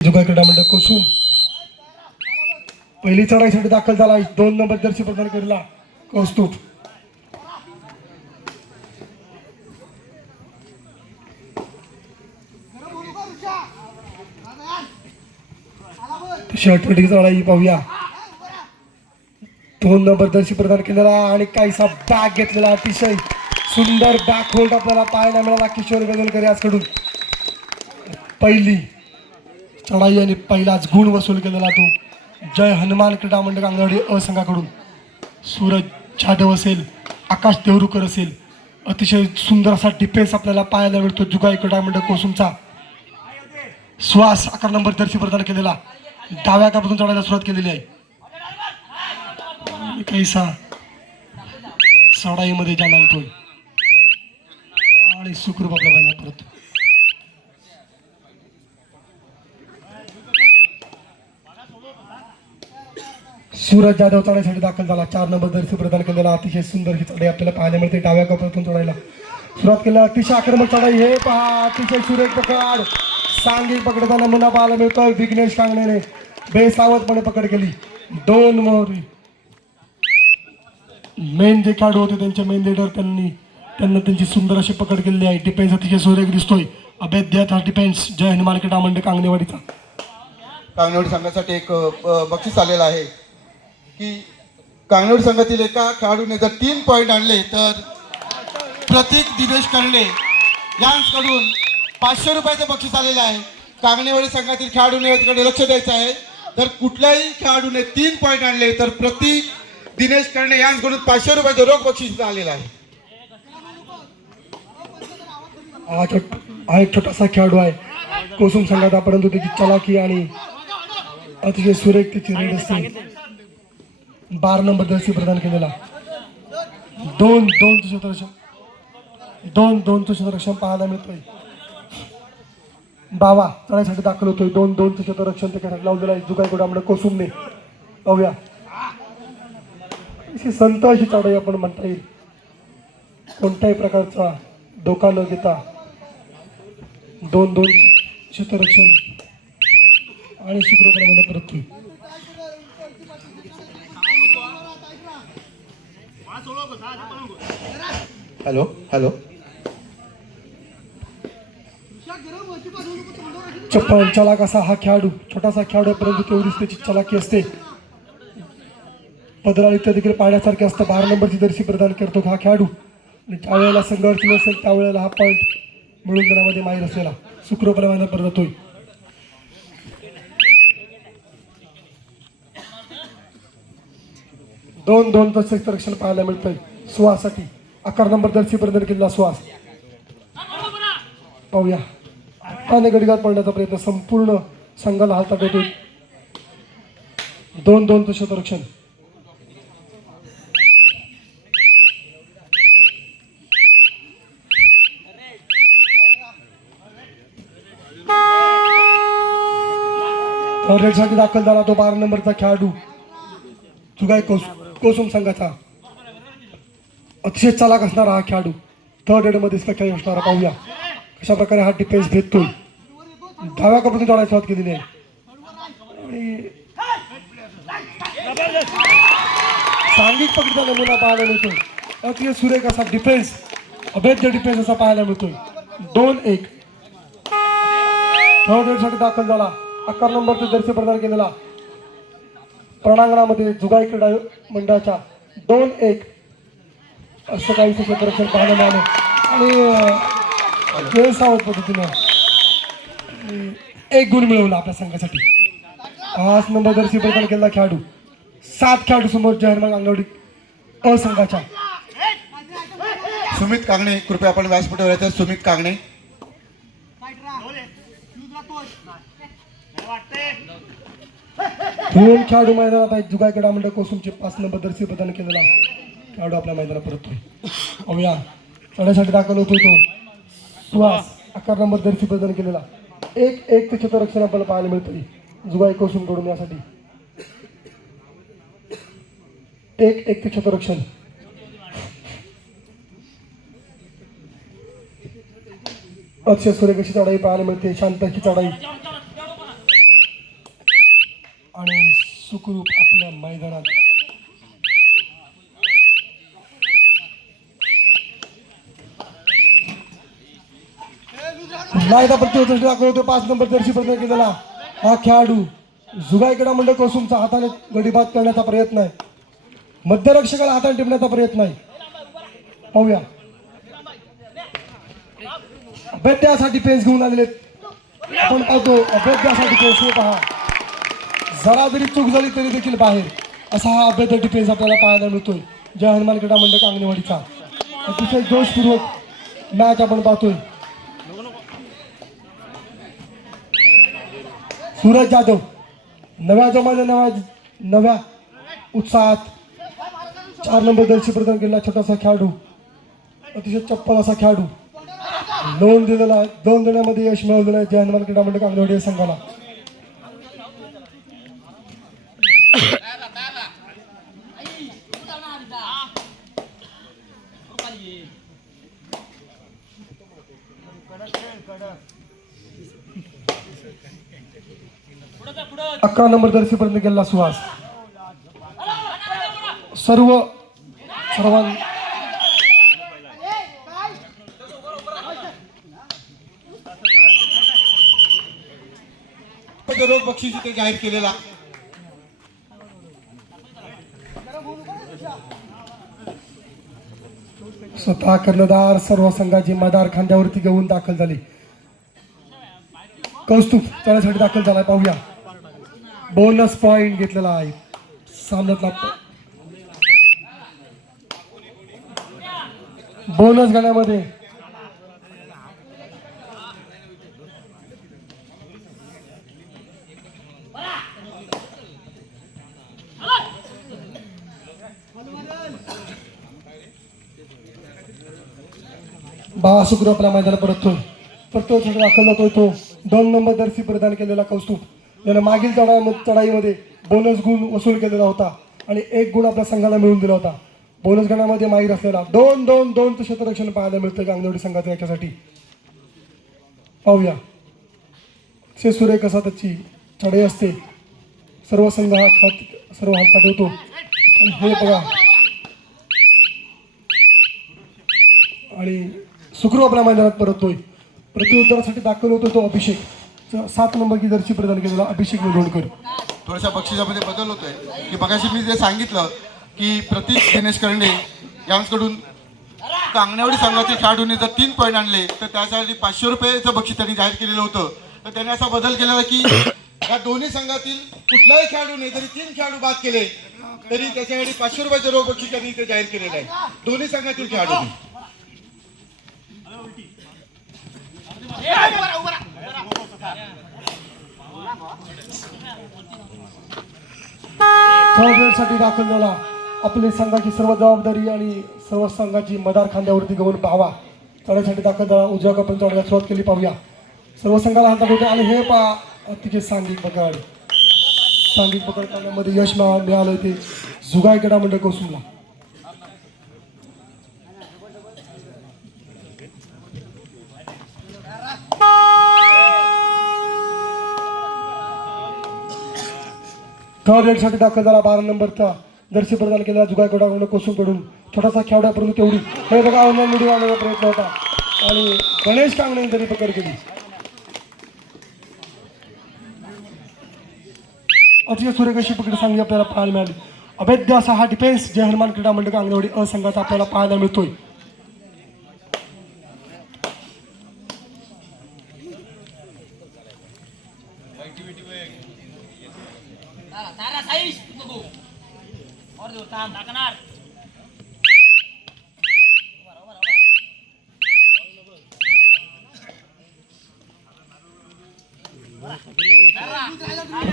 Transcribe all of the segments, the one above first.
जुगाई क्रीडा मंडळ कोसूम पहिली चढाईसाठी दाखल झाला. 2 नंबर जर्सी प्रदान केलेला कौस्तुभ. शर्टवरती चढाई पाहूया. 2 नंबर जर्सी प्रदान केलेला आणि काहीसा बॅक घेतलेला. अतिशय सुंदर बॅक होल्ड आपल्याला पाहायला मिळाला किशोर गजलकर याचकडून. पहिली चढाई आणि पहिलाच गुण वसूल केलेला तो जय हनुमान क्रीडा मंडळ अंगणवाडी अ संघाकडून. सूरज जाधव असेल, आकाश देवरुकर असेल, अतिशय सुंदर असा डिफेन्स आपल्याला पाहायला मिळतो जुगाई क्रीडा मंडळ कोसूमचा. श्वास 11 नंबर जर्सी प्रदान केलेला डाव्या कापातून चढायला सुरुवात केलेली आहे. कैसा चढाईमध्ये जाणार तो आणि सुखरूप आपल्या बांधला परत. सूरज जाधव चढाईसाठी दाखल झाला. 4 नंबर जर्सी प्रदान केलेला. अतिशय सुंदर ही चढाई आपल्याला पाहायला मिळते. डाव्या कपातून चढायला सुरुवात केला. अतिशय आक्रमक चढाई. हे पहा, अतिशय सुरेख पकड. सांघिक पकडचा नमुना पाहायला मिळतोय. विघ्नेश कांगणेने बेसावधपणे पकड केली. 2 मोहरी मेन जे खेळाडू होते त्यांचे मेन लीडर त्यांना त्यांची सुंदर अशी पकड केलेली आहे. डिफेन्स अतिशय सुरेख दिसतोय. अभेद्याचा डिफेन्स जय हनुमान क्रीडा मंडळ कांगणेवाडीचा. कांगणेवाडी संघासाठी एक बक्षीस आलेलं आहे की कांगणेवाडी संघातील एका खेळाडूने जर 3 पॉईंट आणले तर प्रतीक दिनेश कर्णे यांकडून 500 रुपयाचं बक्षीस आलेलं आहे. कांगणेवाडी संघातील खेळाडूने याकडे लक्ष द्यायचं आहे. तर कुठल्याही खेळाडूने 3 पॉईंट आणले तर प्रतीक दिनेश कर्णे यांकडून 500 रुपयाचं रोख बक्षीस आलेलं आहे. हा एक छोटासा खेळाडू आहे कोसूम संघाचा, परंतु त्याची चलाकी आणि अतिशय सुरेख त्याची रेड असते. 12 नंबर जर्सी प्रदान केलेला. 2 क्षेत्ररक्षण पाहायला मिळतोय. बावा चढाईसाठी दाखल होतोय. 2 क्षेत्ररक्षण त्याच्यासाठी लावलेलं आहे जुगाई क्रीडा मंडळ कोसूमने. पाहूया, अशी संत अशी चढाई आपण म्हणता येईल. कोणत्याही प्रकारचा धोका न घेता 2 क्षेत्ररक्षण आणि सुखरूपपणे परत होईल. हॅलो हॅलो चप्पल चलाक असा हा खेळाडू, छोटासा खेळाडू परंतु तेवढीच त्याची चलाकी असते. पदराळ इत्यादी देखील पाहण्यासारखे असतं. 12 नंबरची जर्सी प्रदान करतो हा खेळाडू. आणि ज्या वेळेला संघर्ष नसेल त्यावेळेला हा पॉईंट मिळून देण्यामध्ये माहीर असलेला सुखरूपपणे मैदानात परत होईल. 2 क्षेत्ररक्षण पाहायला मिळतंय सुहासाठी. 11 नंबर जर्सी प्रदान केलेला सुहास. पाहूया, हाताने गडीगात पडण्याचा प्रयत्न संपूर्ण संघाला हातात येतोय. 2 क्षेत्ररक्षण. साठी दाखल झाला तो 12 नंबरचा खेळाडू जुगाई कोसूम संघाचा. अतिशय चालाक असणारा हा खेळाडू. 3rd रेड मध्ये खेळी असणारा. पाहूया कशा प्रकारे हा डिफेन्स भेटतोय. डाव्या कपातून चढायला सुरुवात केलेली आहे आणि सांघिक पकडीचा नमुना पाहायला मिळतोय. अतिशय सुरेख असा डिफेन्स, अभेद्य डिफेन्स असा पाहायला मिळतोय. 2-1 3rd रेड साठी दाखल झाला. 11 नंबरचा जर्सी प्रदान केलेला प्रणांगणामध्ये जुगाई क्रीडा मंडळाच्या. 2-1 असं काहीच क्षेत्ररक्षण पाहायला मिळालं आणि बेसावध पद्धतीनं 1 गुण मिळवला आपल्या संघासाठी. 5 नंबर जर्सी प्रदान केलेला खेळाडू. 7 खेळाडू समोर जय हनुमान अंगणवाडी अ संघाच्या. सुमित कांगणे कृपया आपण व्यासपीठावर येतात. सुमित कांगणे. 2 खेळाडू मैदानात आहेत जुगाई क्रीडा मंडळ कोसूमचे. 5 नंबर जर्सी प्रदान केलेला खेळाडू आपल्या मैदानात परततोय. पाहूया, चढाईसाठी दाखल होतोय तो सुहास. 11 नंबर जर्सी प्रदान केलेला. 1 क्षेत्ररक्षण आपल्याला पाहायला मिळतंय जुगाई कोसूम कडून. यासाठी 1 क्षेत्ररक्षण. अक्षय सुरेख अशी चढाई पाहायला मिळते. शांत अशी चढाई. आणि सुखरूप आपल्या मैदानात पुन्हा एकदा प्रतियोगिता दाखवतो 5 नंबर जर्सी प्रयत्न केलेला हा खेळाडू जुगाईकडा मंडळ कोसुमचा हाताने गडीबाद करण्याचा प्रयत्न आहे, मध्यरक्षकाला हाताने टिपण्याचा प्रयत्न आहे. पाहूया अभेद्यासाठी पेस घेऊन आलेले आपण पाहतो. अभेद्यासाठी पेस हे पहा, जरा जरी चूक झाली तरी देखील बाहेर असा हा अभेद्य डिफेन्स आपल्याला पाहायला मिळतोय जय हनुमान क्रीडा मंडळ कांगणेवाडीचा. अतिशय जोशपूर्वक मॅच आपण पाहतोय. सूरज जाधव नव्या जमान्या नव्या उत्साहात 4 नंबर जर्सी प्रदान केलेला छोटासा खेळाडू, अतिशय चप्पल असा खेळाडू, लोन दिलेला 2 देण्यामध्ये यश मिळवलेलं आहे जय हनुमान क्रीडा मंडळ कांगणेवाडी या संघाला. अकरा नंबर जर्सी पर्यंत गेला सुहास. सर्वांना रोख बक्षीस इथे जाहीर केलेला. स्वतः कर्णधार सर्व संघाची मदार खांद्यावरती घेऊन दाखल झाली. कौस्तुभ त्यासाठी दाखल झाला. पाहूया बोनस पॉइंट घेतलेला आहे सामन्यातला. बोनस गण्यामध्ये शुक्र आपल्या मैदानात परततोय. परतोय दाखल जातोय तो 2 नंबर जर्सी प्रदान केलेला कौस्तुभ, त्याने मागील चढाईमध्ये बोनस गुण वसूल केलेला होता आणि 1 गुण आपल्या संघाला मिळून दिला होता. बोनस गणामध्ये माहीर असलेला 2-2-2 क्षेत्ररक्षण पाहायला मिळतं कांगणेवाडी संघाचं याच्यासाठी. पाहूया सुरे कसा त्याची चढाई असते. सर्व संघ सर्व हात ठेवतो आणि हे बघा आणि सुखरूप आपल्या मैदानात परततोय. प्रत्युत्तरासाठी दाखल होतो तो अभिषेक 7 नंबर की जर्सी प्रदान केलेला अभिषेक मुधोणकर. थोड्याशा बक्षिसामध्ये बदल होतोय की मगाशी मी जे सांगितलं की प्रतीक दिनेश करंडे यांच्याकडून कांगणेवाडी संघातील खेळाडूंनी जर 3 पॉईंट आणले तर त्यासाठी 500 रुपयाचं बक्षीस त्यांनी जाहीर केलेलं होतं. तर त्याने असा बदल केलेला की या दोन्ही संघातील कुठल्याही खेळाडूने जरी 3 खेळाडू बाद केले तरी त्याच्यासाठी 500 रुपयाचं रोख बक्षीस त्यांनी इथे जाहीर केलेलं आहे दोन्ही संघातील खेळाडूंनी. साठी दाखल झाला. आपली संघाची सर्व जबाबदारी आणि सर्व संघाची मदार खांद्यावरती घेऊन पाहावा चढाईसाठी दाखल झाला. उजव्या कपन चढायला सुरुवात केली. पाहूया सर्व संघाला हातात होते आणि हे पहा अतिशय सांघिक पकड करण्यामध्ये यश मिळालं ते जुगाई क्रीडा मंडळ कोसुमला. थर्ड रेडसाठी दाखल झाला 12 नंबरचा जर्सी प्रदान केलेला जुगाई क्रीडा मंडळ कोसुमकडून छोटासा खेळाडूपर्यंत तेवढी हे बघा ऑनलाईन व्हिडिओ आणण्याचा प्रयत्न होता आणि गणेश कांगणे त्यांनी पकड केली. अतिशय सूर्यकशी पकड चांगली आपल्याला पाहायला मिळाली. अभेद्य असा हा डिफेन्स जय हनुमान क्रीडा मंडळ कांगणेवाडी असंघाचा आपल्याला पाहायला मिळतोय.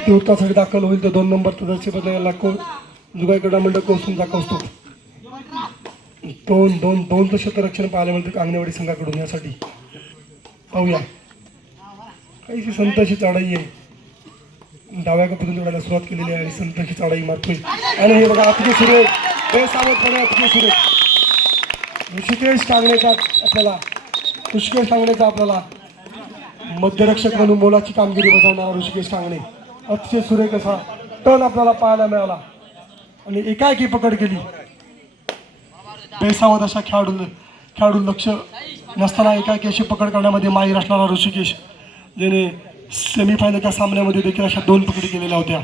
उत्तरासाठी दाखल होईल तर 2 नंबर जर्सी बदलायला जुगाई क्रीडा मंडळ कोसुम दाखवतो. 2-2-2 क्षेत्ररक्षण पाहायला मिळतं कांगणेवाडी संघाकडून. यासाठी पाहूया काहीशी संतशी चढाई आहे. डाव्या कपातून चढायला सुरुवात केलेली आहे आणि संतशी चढाई मारतोय आणि हे बघा अतिशय सुरेख बेसावधपणे अतिशय सुरेख ऋषिकेश कांगणेचा आपल्याला मध्यरक्षक म्हणून मोलाची कामगिरी बजावणारा ऋषिकेश कांगणे अतिशय सुरेख असा टर्न आपल्याला पाहायला मिळाला आणि एकाएकी पकड केली. बेसावत अशा खेळाडू लक्ष नसताना एकाएकी अशी पकड करण्यामध्ये माहीर असणारा ऋषिकेश, ज्याने सेमीफायनलच्या सामन्यामध्ये देखील अशा 2 पकडी केलेल्या होत्या.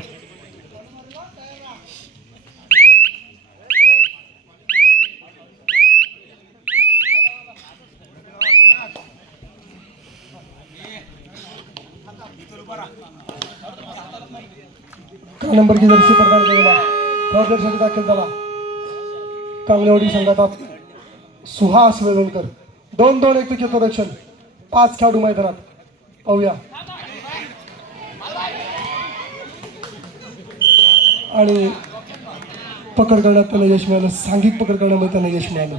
नंबरची जर्सी प्रदान केलेला प्रदर्शनासाठी दाखल झाला कांगणेवाडी संघाचा सुहास वेळवणकर. 2-2 क्षेत्ररक्षण, 5 खेळाडू मैदानात. पाहूया. आणि पकड करण्यात त्याला यश मिळालं, सांघिक पकड करण्यामध्ये त्याला यश मिळालं.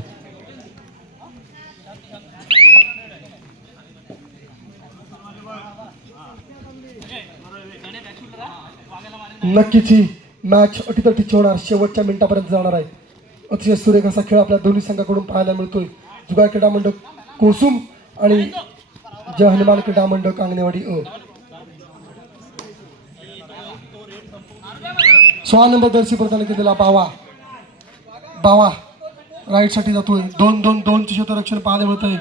नक्कीच ही मॅच अटीतटीची होणार, शेवटच्या मिनिटापर्यंत जाणार आहे. अतिशय सुरेख असा खेळ आपल्या दोन्ही संघाकडून पाहायला मिळतोय. जुगार क्रीडा मंडळ कोसुम आणि जय हनुमान क्रीडा मंडळ कांगणेवाडी अ. 16 नंबर जर्सी प्रदान केलेला बावा राईटसाठी जातोय. 2-2 क्षेत्ररक्षण पाहायला मिळत आहे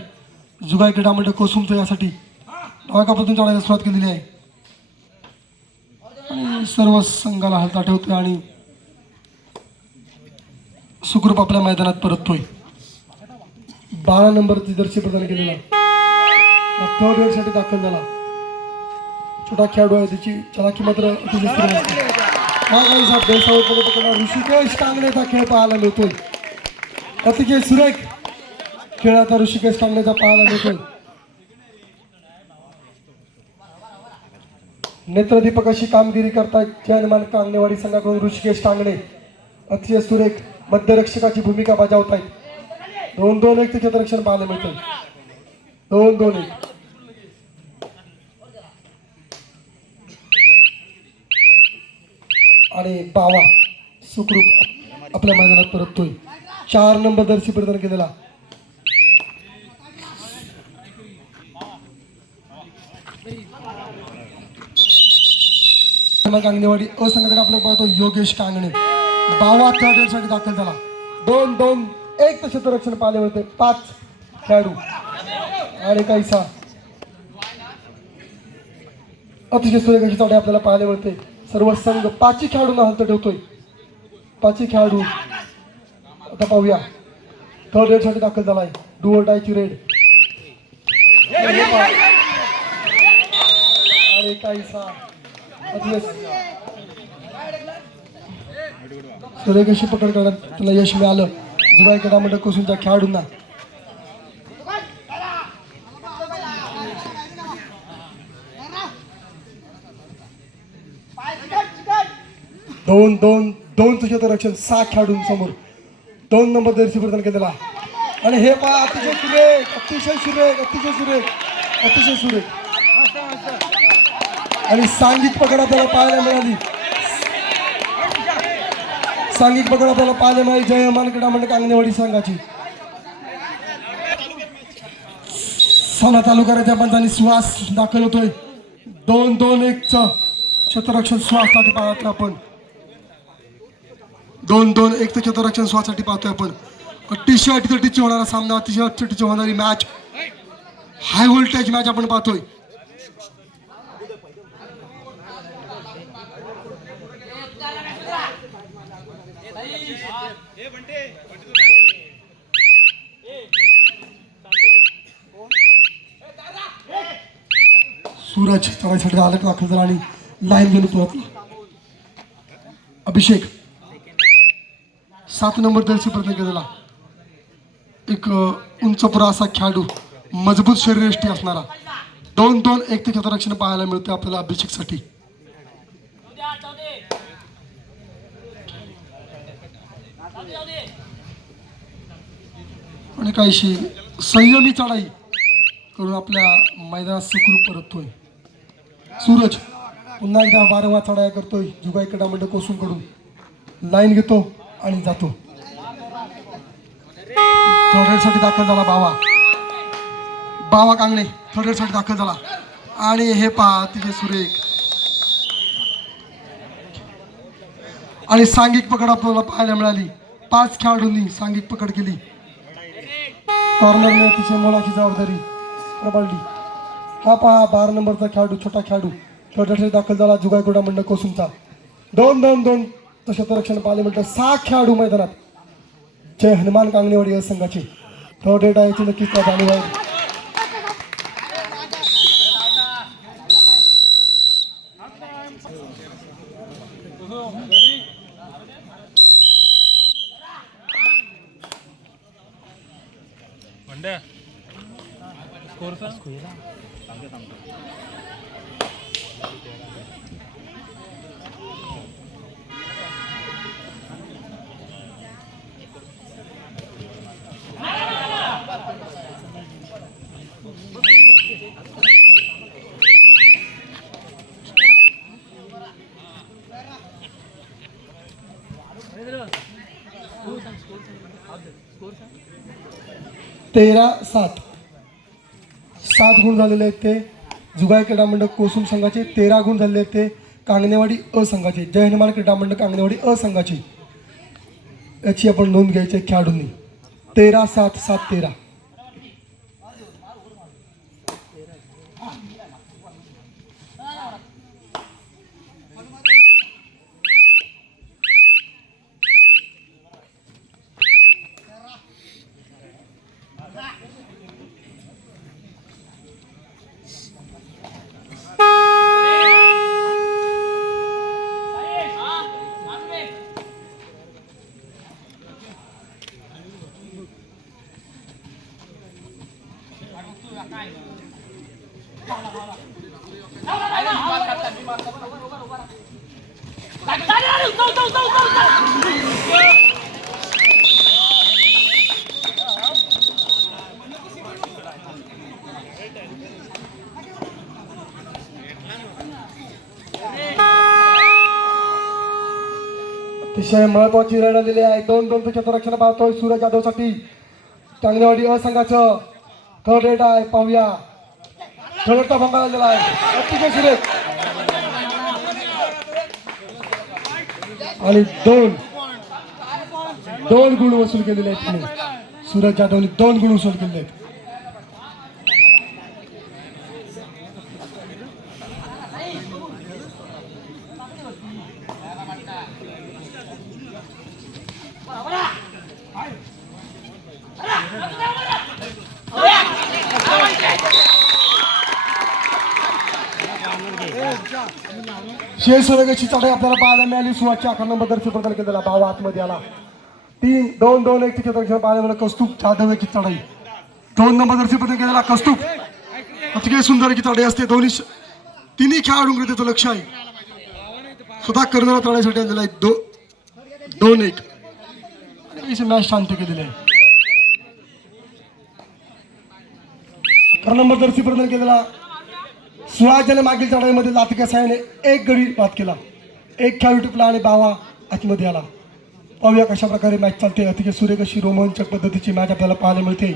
जुगार क्रीडा मंडळ कोसुमचं. यासाठी डाव्याकापासून चढायला सुरुवात केलेली आहे आणि सर्व संघाला हलता ठेवतोय आणि सुखरूप आपल्या मैदानात परततोय. 12 नंबरची जर्सी प्रदान केलेला थर्ड वेळसाठी दाखल झाला. छोटा खेळाडू आहे, त्याची चलाकी मात्र ऋषिकेश कांगणेचा खेळ पाहायला मिळतोय. अतिशय सुरेख खेळाचा ऋषिकेश कांगणेचा पाहायला मिळतोय. नेत्रदीपक अशी कामगिरी करतायत जय हनुमान कांगणेवाडी संघाकडून ऋषिकेश कांगणे. अतिशय सुरेख मध्यरक्षकाची भूमिका बजावत आहेत. 2-2 क्षेत्ररक्षण पाहायला मिळतंय. 2-2 आणि बावा सुखरूप आपल्या मैदानात परततोय. 4 नंबर जर्सी प्रदान केलेला कांगणेवाडी असंघाकडे आपल्याला पाहतो योगेश कांगणे. बावा थर्ड साठी दाखल झाला. 2-2 क्षेत्ररक्षण पाहायला मिळते. 5 खेळाडू आणि काहीसा अतिशय सुरेख अशी चढाई आपल्याला पाहायला मिळते. सर्व संघ 5 खेळाडूंना हलत ठेवतोय. 5 खेळाडू आता पाहूया. थर्ड साठी दाखल झालाय डू ऑर डायची रेड आणि काहीसा सुरेख अशी पकड करण्यात त्याला यश मिळालं जुगार क्रीडा मंडळ कोसूमच्या खेळाडूंना. दोन क्षेत्ररक्षण 6 खेळाडूंसमोर 2 नंबर जर्सी प्रदान केलेला आणि हे पहा अतिशय सुरेख आणि सांघिक पकड आपल्याला पाहायला मिळाली. जय हनुमान क्रीडा मंडळ कांगणेवाडी संघाची. सामना चालू करायच्या पंचांनी सुहास दाखल होतोय. 2-2 क्षेत्ररक्षण सुहाससाठी पाहतोय आपण. 2-2 क्षेत्ररक्षण सुहाससाठी पाहतोय आपण. अतिशय अटीतटीची होणारा सामना, अतिशय अटीतटीची होणारी मॅच, हाय व्होल्टेज मॅच आपण पाहतोय. सूरज चढाईसाठी आलं दाखल झाला आणि लाईन घेऊन परतला. अभिषेक 7 नंबर जर्सी प्रदान केलेला एक उंचपुरा असा खेळाडू, मजबूत शरीरयष्टी असणारा. 2-2 क्षेत्ररक्षण पाहायला मिळते आपल्याला अभिषेकसाठी. आणि काहीशी संयमी चढाई करून आपल्या मैदानात सुखरूप परततोय. सूरज पुन्हा एकदा वारंवार चढाया करतोय जुगार क्रीडा मंडळ कोसूम कडून. लाईन घेतो आणि जातो. थर्ड साठी दाखल झाला बावा कांगणे. थर्ड साठी दाखल झाला आणि हे पहा अतिशय सुरेख आणि सांघिक पकड आपल्याला पाहायला मिळाली. 5 खेळाडूंनी सांघिक पकड केली. कॉर्नरने अतिशय मोलाची जबाबदारी प्रबळली. हा पहा 12 नंबरचा खेळाडू, छोटा खेळाडू थर्ड दाखल झाला. जुगाई क्रीडा मंडळ कोसूमचा 2-2-2 क्षेत्ररक्षण पाहिले म्हणतात. 6 खेळाडू मैदानात. जय हनुमान कांगणेवाडी या संघाचे थर्ड रेट आहे नक्कीच त्या जाणीव आहे. तेरा 7 गुण झालेले आहेत ते जुगाई क्रीडा मंडळ कोसूम संघाचे. 13 गुण झालेले आहेत ते कांगणेवाडी अ संघाचे. जय हनुमान क्रीडा मंडळ कांगणेवाडी अ संघाचे. याची आपण नोंद घ्यायची आहे खेळाडूंनी. 13-7 7-13. अतिशय महत्वाची लढत आलेली आहे. 2-2 क्षेत्ररक्षण पाहतोय सूरज जाधवसाठी कांगणेवाडी अ संघाचं थर्ड रेट आहे. पाहूया थर्डचा भंग आलेला आहे. अतिशय सुरेख आणि 2 गुण वसूल केलेले आहेत तिने. सूरज जाधवने 2 गुण वसूल केलेले आहेत. शेषरेगाची चढाई आपल्याला पाहायला मिळाली. सुवासच्या 11 नंबर दर्शी प्रदान केलेला भाव आतमध्ये आला. 3-2-2-1 क्षेत्ररक्षण पाहायला मिळालं. कौस्तुभ जाधव याची चढाई 2 नंबर दर्शी प्रदान केलेला कौस्तुभ. अतिशय सुंदर की चढाई असते. तिन्ही खेळाडूंकडे त्याचं लक्ष आहे. स्वतः करणारा चढाईसाठी आलेला आहे. 2-1 मॅच शांत केलेली आहे. 11 नंबर दर्शी प्रदान केलेला सुहाजने मागील चढाईमध्ये लातिका सायने 1 गडी बाद केला. 1 खेळाडू टिपला आणि बावा आतमध्ये आला. पाहूया कशा प्रकारे मॅच चालते. अतिशय सुरेख अशी रोमांचक पद्धतीची मॅच आपल्याला पाहायला मिळते.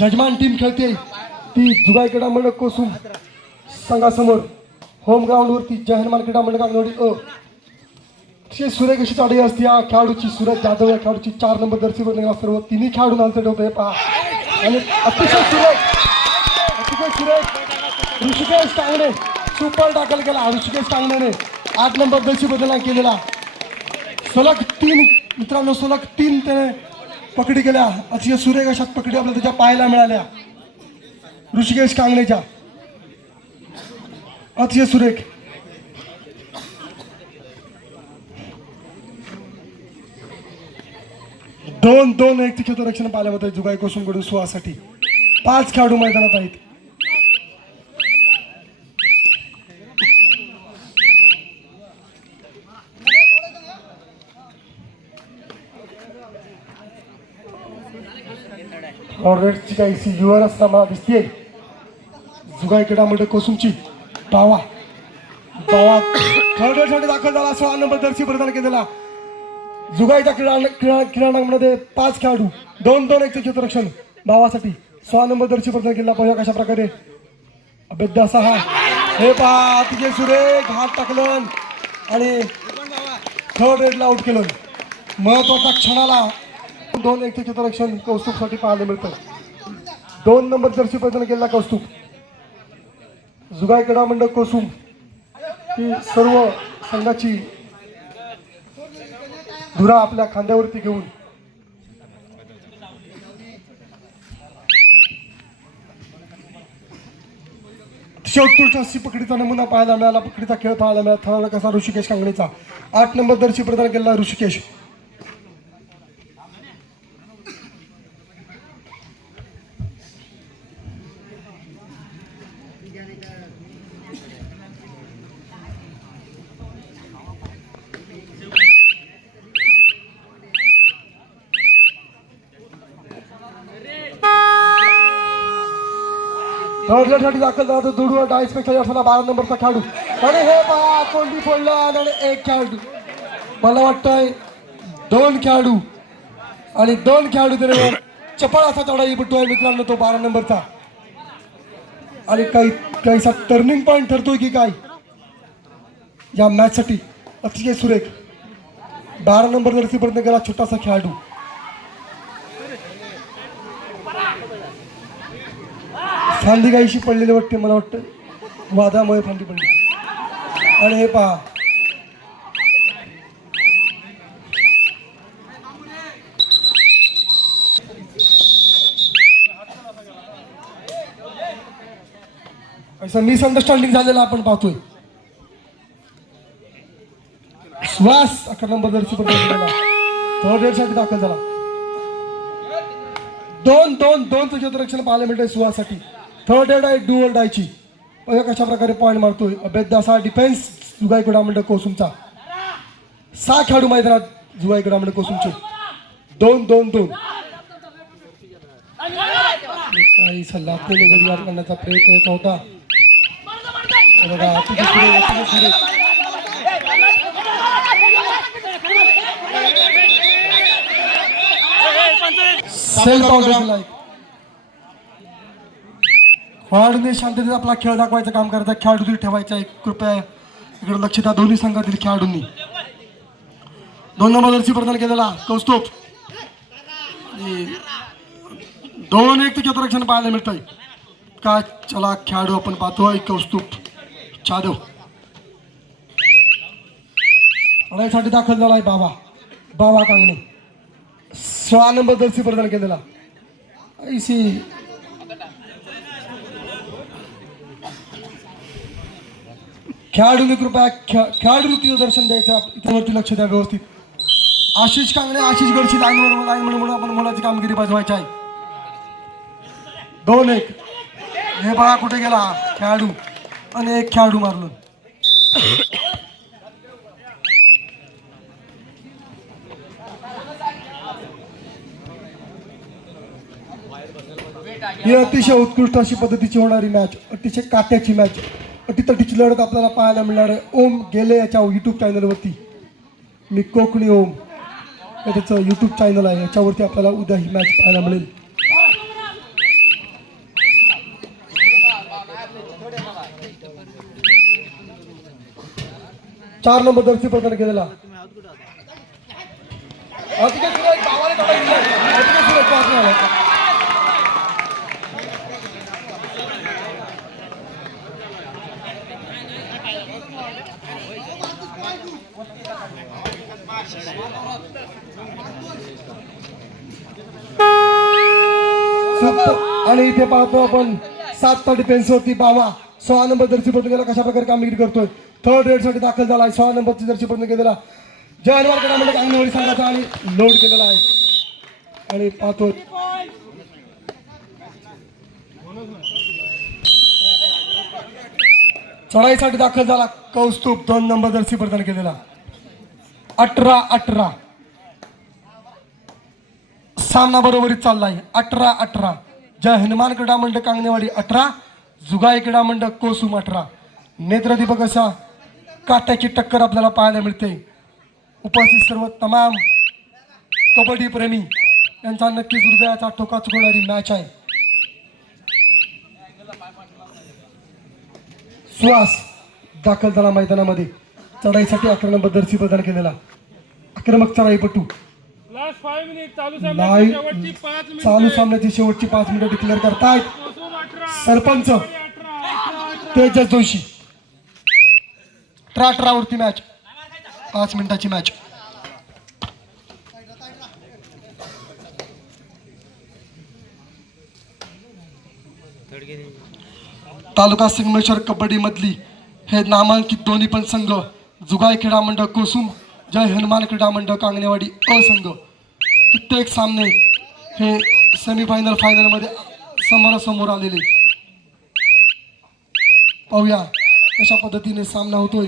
यजमान टीम खेळते ती जुगाई क्रीडा मंडळ कोसूम संघासमोर होम ग्राउंडवरती जय हनुमान क्रीडा मंडळ कांगणेवाडी अ. अतिशय सुरेख अशी चढाई असते या खेळाडूची. सूरज जाधव या खेळाडूची 4 नंबर दर्शीवर निघाला. सर्व तिन्ही खेळाडू नांतर ठेवतोय पहा. आणि अतिशय सुरेख ऋषिकेश कांगणे सुपर टाकल केला. ऋषिकेश कांगणेने 8 नंबर दर्शी बदल केलेला. सलग 3 मित्रांनो, सलग 3 त्याने पकडी केल्या. अतिशय सुरेख अशा पकडी आपल्याला त्याच्या पाहायला मिळाल्या ऋषिकेश कांगणेच्या. अतिशय सुरेख. दोन एक क्षेत्ररक्षण पाहिलं होतं जुगाई कोसूमकडून सुहासाठी. 5 खेळाडू मैदानात आहेत. ऑर्डरची काही युवर असताना दिसते जुगाई क्रीडा मंडळ कोसूमची. बावा थर्ड दाखल झाला. 16 नंबर दर्शी प्रदान केलेला. जुगाईच्या क्रीडांगणामध्ये 5 खेळाडू 2-2-1 क्षेत्ररक्षण भावासाठी 6 नंबर दर्शी प्रदान केला. पाहूया कशा प्रकारे अभेद्य असा हा. हे पहा अतिशय सुरेख हात टाकलं आणि थर्ड रेडला आउट केलं. महत्वाच्या क्षणाला 2-1 क्षेत्ररक्षण कौस्तुभसाठी पाहायला मिळतं. 2 नंबर दर्शी प्रदान केला कौस्तुभ. जुगाई क्रीडा मंडळ कोसुम ही सर्व संघाची धुरा आपल्या खांद्यावरती घेऊन उत्कृष्ट अशी पकडीचा नमुना पाहायला मिळाला. पकडीचा खेळ पाहायला मिळाला. ठरवला कसा ऋषिकेश कांगणेचा. 8 नंबर दर्शी प्रदान केला ऋषिकेश. थर्डसाठी दाखल झाला तो दुडू डायसपेक्षा जास्त 12 नंबरचा खेळाडू. आणि हे पहा कोंडी फोडला आणि 1 खेळाडू. मला वाटतंय 2 खेळाडू आणि 2 खेळाडू त्याने चपळ असा चढाई बुटतोय मित्रांनो तो 12 नंबरचा. आणि काहीसा टर्निंग पॉईंट ठरतोय की काय या मॅच साठी. अतिशय सुरेख 12 नंबर दर्शीपर्यंत गेला छोटासा खेळाडू. फांदी गाईशी पडलेली वाटते मला वाटतं वादामुळे फांदी पडली. आणि हे पहा असं मिसअंडरस्टँडिंग झालेलं आपण पाहतोय. सुहास 11 नंबर दर्शी थर्ड रेड साठी दाखल झाला. 2-2-2 क्षेत्ररक्षण पाहायला मिळतंय सुहाससाठी. थर्ड रेड आहे डुअल डायची. बघा कशा प्रकारे पॉईंट मारतोय. अभेद्य असा डिफेन्स जुगाई क्रीडा मंडळ कोसुमचा. 6 खेळाडू मैदानात जुगाई क्रीडा मंडळ कोसुमचे. 2-2-2 काही सल्ला निगडीवार करण्याचा प्रयत्न येत होता. बघा खेळाडूने शांततेत आपला खेळ दाखवायचं काम करायचं. खेळाडू ठेवायचा आहे. कृपया इकडे लक्ष द्या दोन्ही संघातील खेळाडूंनी. 2 नंबर दर्शी प्रदान केलेला कौस्तुभ. 2-1 क्षेत्ररक्षण पाहायला मिळतंय. का चला खेळाडू आपण पाहतोय कौस्तुभ जाधव. लढाईसाठी दाखल झाला आहे बाबा कांगणे. 16 नंबर दर्शी प्रदान केलेला. खेळाडूंनी कृपया खेळाडू वृत्तीचं दर्शन द्यायचं. इथवरती लक्ष द्या व्यवस्थित. आशिष कांगणे आशिष गडची लाईन म्हणून आपण मुलाची कामगिरी बजवायची आहे. 2-1 हे बघा कुठे गेला खेळाडू आणि 1 खेळाडू मारलं. ही अतिशय उत्कृष्ट अशी पद्धतीची होणारी मॅच. अतिशय कात्याची मॅच. अटीतटीची लढत आपल्याला पाहायला मिळणार आहे. ओम गेले याच्या युट्यूब चॅनलवरती. मी कोकणी ओम हे त्याचं युट्यूब चॅनल आहे. याच्यावरती आपल्याला उद्या ही मॅच पाहायला मिळेल. चार नंबर दर्शी प्रदान केलेला. आणि इथे पाहतो आपण 7 डिफेन्स वरती बावा 6 नंबर दर्शी प्रदान केला. कशा प्रकारे कामगिरी करतोय. थर्ड रेड साठी दाखल झाला आहे. 6 नंबरची दर्शी प्रदान केलेला जयनवार कडा अंगणवाडी संघाचा आणि लोड केलेला आहे. आणि पाहतो चढाईसाठी दाखल झाला कौस्तुभ 2 नंबर दर्शी प्रदान केलेला. 18-18 सामना बरोबरीत चाललाय. 18-18 जय हनुमान क्रीडा मंडळ कांगणेवाडी 18 जुगाई क्रीडा मंडळ कोसुम 18. नेत्रदीपक असा काट्याची टक्कर आपल्याला पाहायला मिळते. उपस्थित सर्व तमाम कबड्डी प्रेमी यांचा नक्कीच हृदयाचा ठोका चुकवणारी मॅच आहे. सुहास दाखल झाला मैदानामध्ये. चढाईसाठी 11 नंबर जर्सी प्रदान केलेला आक्रमक चढाईपटू. लास्ट 5 मिनिट नाही, चालू चालू सामन्याची शेवटची 5 मिनिटं डिक्लेअर करतायत सरपंच तेजस जोशी. 18 वरती मॅच, 5 मिनिटाची मॅच. तालुका संगमेश्वर कबड्डी मधली हे नामांकित दोन्ही पण संघ जुगाई क्रीडा मंडळ कोसुम, जय हनुमान क्रीडा मंडळ कांगणेवाडी अ संघ. कित्येक सामने हे सेमीफायनल फायनलमध्ये समोरासमोर आलेले. पाहूया कशा पद्धतीने सामना होतोय.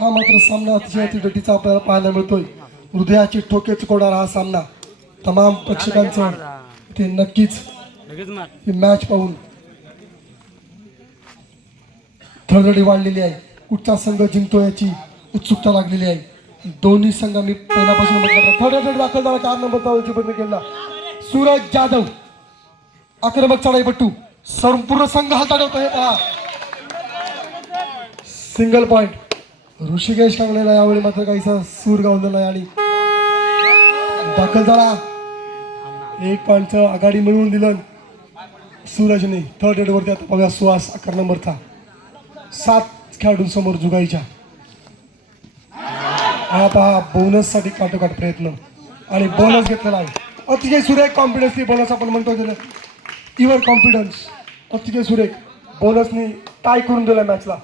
हा मात्र सामना अतिशय अतिगतीचा आपल्याला पाहायला मिळतोय. हृदयाची ठोके चुकवणारा हा सामना. तमाम प्रेक्षकांचं ते नक्कीच ही मॅच पाहून थरथडी वाढलेली आहे. कुठचा संघ जिंकतो याची उत्सुकता लागलेली आहे. दोन्ही संघ मी पहिल्यापासून म्हटलं थर्ड दाखल झाला. 4 नंबरचा बंद केला सूरज जाधव. आक्रमक चढाईपट्टू. संपूर्ण संघ हातात होतो. हे पहा सिंगल पॉइंट. ऋषिकेश कांगणेला यावेळी मात्र काहीसा सूर गावलेला आहे आणि दाखल झाला. 1 पॉइंटचं आघाडी मिळवून दिलं सूरजने. थर्ड रेडवरती आता बघा सुहास 11 नंबरचा. 7 खेळाडूंसमोर जुगाईच्या. हा पहा बोनससाठी काटोकाट प्रयत्न आणि बोनस घेतलेला आहे. अतिशय सुरेख कॉन्फिडन्स बोनस आपण म्हणतो गेलं युअर कॉन्फिडन्स. अतिशय सुरेख बोनसनी टाय करून दिला मॅचला.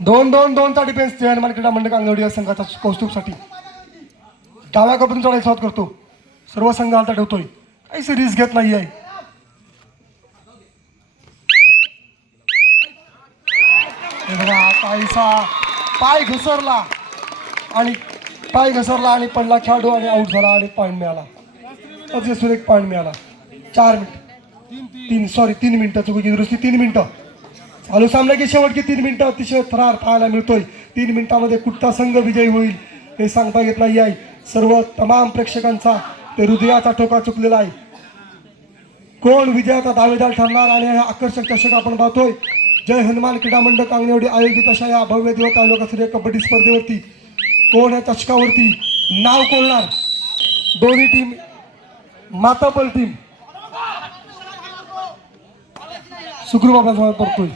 2-2-2चा डिफेन्स जय हनुमान क्रीडा मंडळ कांगणेवाडी या संघाचा कौस्तुभसाठी. डाव्या कपडून चढाई सुरुवात करतो. सर्व संघ हातात ठेवतोय. काहीच रिस्क घेत नाही आहे. काहीसा पाय घसरला आणि पडला खेळाडू आणि आऊट झाला आणि पॉईंट मिळाला. अतिशय सुरेख पॉईंट मिळाला. 3 मिनिटं चुकीची दुरुस्ती. 3 मिनिटं चालू सामन्याची शेवटची 3 मिनिटं अतिशय थरार पाहायला मिळतोय. 3 मिनिटांमध्ये कुठचा संघ विजयी होईल हे सांगता येत नाही आहे. सर्व तमाम प्रेक्षकांचा ते हृदयाचा ठोका चुकलेला आहे. कोण विजयाचा दावेदार ठरणार आणि हे आकर्षक चषक आपण पाहतोय. जय हनुमान क्रीडा मंडळ कांगणेवाडी आयोजित अशा या भव्य दिवस तालुकास्तरीय कबड्डी स्पर्धेवरती कोण या चषकावरती नाव कोरणार. दोन्ही टीम माताबल टीम सुखरूप आपला समावेश करतोय.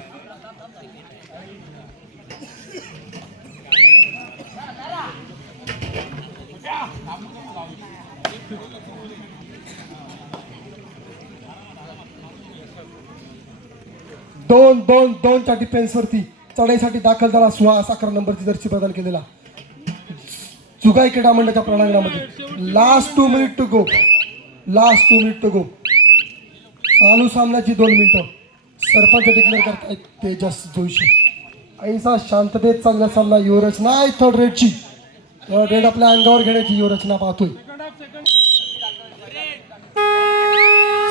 दोनच्या डिफेन्सवरती चढाईसाठी दाखल झाला सुहास. 11 नंबरची जर्सी प्रदान केलेला जुगाई क्रीडा मंडळाच्या प्रणांगणामध्ये. Last 2 minute to go. चालू सामन्याची 2 मिनिटं. सरपंच डिक्लेअर करतायत तेजस जोशी. ऐसा शांततेत चांगला सामना. युवरचना आहे थर्ड रेडची. रेड आपल्या अंगावर घेण्याची युवरचना पाहतोय.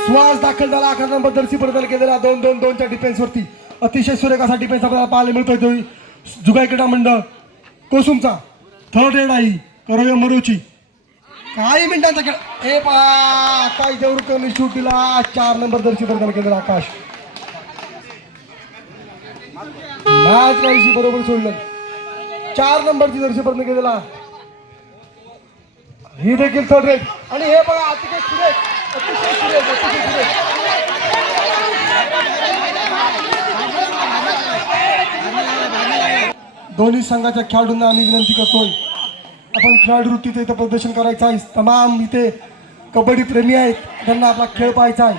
सुहास दाखल झाला. 11 नंबर जर्सी प्रदान केलेला. 2-2-2च्या डिफेन्सवरती अतिशय सुरेख असा डिफेन्स आपल्याला पाहायला मिळतोय. जुगाई क्रीडा मंडळ कोसुमचा थर्ड रेड आहे करवे मरुची. काही मिनिटांचा खेळ. हे पहा आकाश देवरुकरने शूट दिला. 4 नंबर जर्सी प्रदान केलेला आकाश. मॅच काहीशी बरोबर सोडलं. 4 नंबरची जर्सी प्रदान केलेला. ही देखील थर्ड रेड आणि हे बघा अतिशय सुरेख. दोन्ही संघाच्या खेळाडूंना आम्ही विनंती करतोय आपण खेळाडू वृत्तीचं इथं प्रदर्शन करायचं आहे. तमाम इथे कबड्डी प्रेमी आहेत. त्यांना आपला खेळ पाहायचा आहे.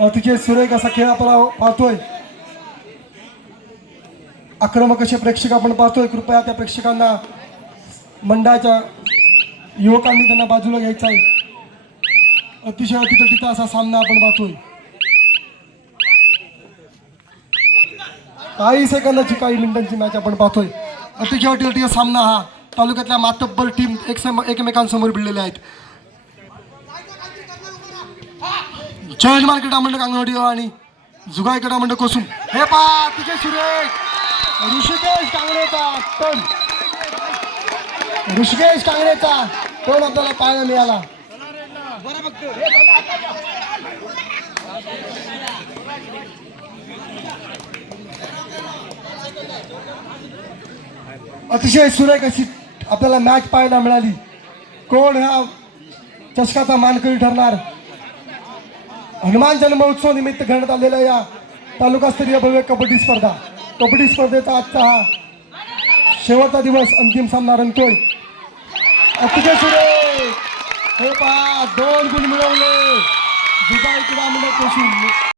अतिशय सुरेख असा खेळ आपण पाहतोय. आक्रमक असे प्रेक्षक आपण पाहतोय. कृपया त्या प्रेक्षकांना मंडळाच्या युवकांनी त्यांना बाजूला घ्यायचं आहे. अतिशय अतितटीचा असा सामना आपण पाहतोय. काही सेकंदाची काही मिनिटांची मॅच आपण पाहतोय. अतिशय अतितटीचा सामना हा तालुक्यातल्या मातब्बर टीम एकमेकांसमोर भिडलेले आहेत. जय हनुमान क्रीडा मंडळ कांगणेवाडी आणि जुगाई क्रीडा मंडळ कोसुम. हे पहा अतिशय सुरेख ऋषिकेश कांगणेचा टर्न. ऋषिकेश कांगणेचा कोण आपल्याला पाहायला मिळाला? अतिशय सुरेख अशी आपल्याला मॅच पाहायला मिळाली. कोण ह्या चषकाचा मानकरी ठरणार? हनुमान जन्मोत्सव निमित्त घेण्यात आलेल्या या तालुकास्तरीय भव्य कबड्डी स्पर्धेचा आजचा हा शेवटचा दिवस, अंतिम सामना रंगतोय. अतिशय सुरेख हे पहा, 2 गुण मिळवले जुगाई क्रीडा मंडळ कोशी.